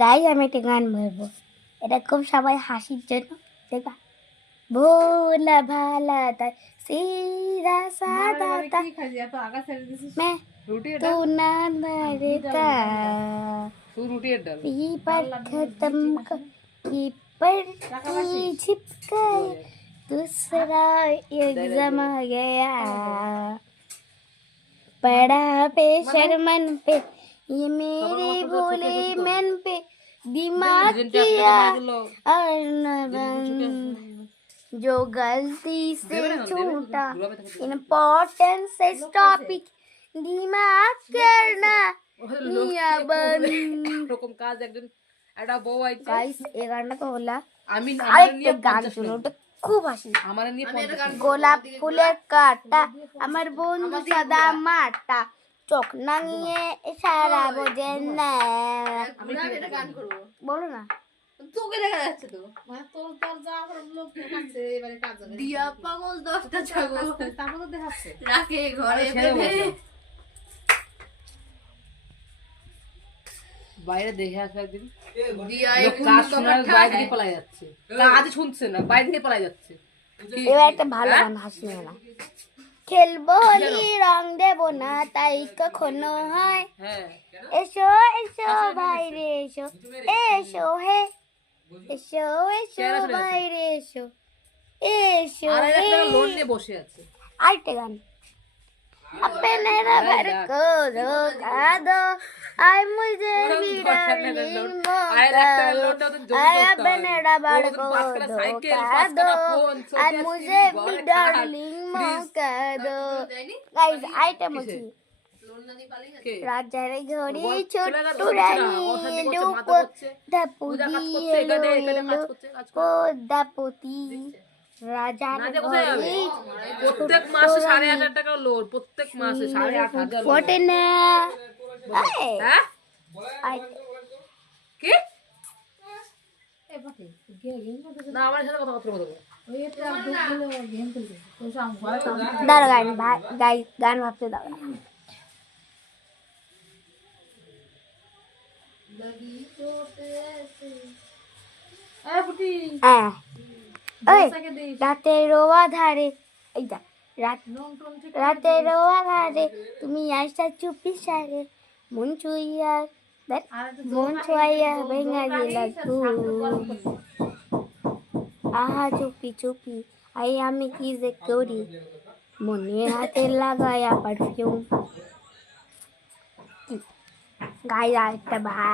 গাই আমি একটা গান বলবো, এটা খুব সবাই হাসির জন্য। দেখবা, ভোলা ভালা তাই सीधा सादा ता मैं तू ना मरता पीपर खत्म की पर की छिपकर दूसरा एग्जाम आ गया पड़ा प्रेशर मन पे ये मेरे भोले मन पे दिमाग किया और न जो गलती से छूटा इम्पोर्टेंस इस टॉपिक दिमाग करना निया बंद এরকম কাজ একজন একটা বউ আইছে गाइस এই গানটা তো হলা আমি আরেকটা গান শুনো, ওটা খুব হাসি। আমার নিয়ে গোলাপ ফুলের কাটা আমার বন্ধু সাদা মাটা চোখ নাঙিয়ে সারা বোঝে না। বলো না, তোকে দেখা যাচ্ছে তো মানে তোর যা লোক দেখাচ্ছে এবারে কাজ হবে দিয়া পাগল 10টা ছাগল তারপর দেখাচ্ছে রাখে ঘরে বাইরে দেখে আসে একদিন দিয়া কাজ শোনার বাইরে থেকে পলাই যাচ্ছে, কাজ শুনছে না বাইরে থেকে পলাই যাচ্ছে। এবার একটা ভালো গান হাসি না, খেলবো হোলি রং দেবো না তাই কখনো হয় এসো এসো বাইরে এসো এসো হে এসো এসো বাইরে এসো এসো আর হে। একটা লোন নিয়ে বসে আছে। আরেকটা গান अपने रबर को धोखा दो आय मुझे भी डार्लिंग मौका दो आय अपने रबर को धोखा दो आय मुझे भी डार्लिंग मौका दो गाइस आइटम होती রাজার ঘরে ছোট্ট রানী রূপ দাপুতি পদ্মাপতি রাজার ঘরে প্রত্যেক মাসে 8,500 টাকা লোন, প্রত্যেক মাসে 8,500 ফোটে না। হ্যাঁ কি না আমার সাথে কথা বলবো দাঁড়া গান ভাবতে দাও। হ্যাঁ রাতের রোয়া ধারে এইটা রাতের রোয়া ধারে তুমি আসা চুপি সারে মন ছুঁইয়া ভেঙা দিলা আহা চুপি চুপি আই আমি কি যে করি মনের হাতে লাগায়া পারফিউম গায়ে একটা ভাই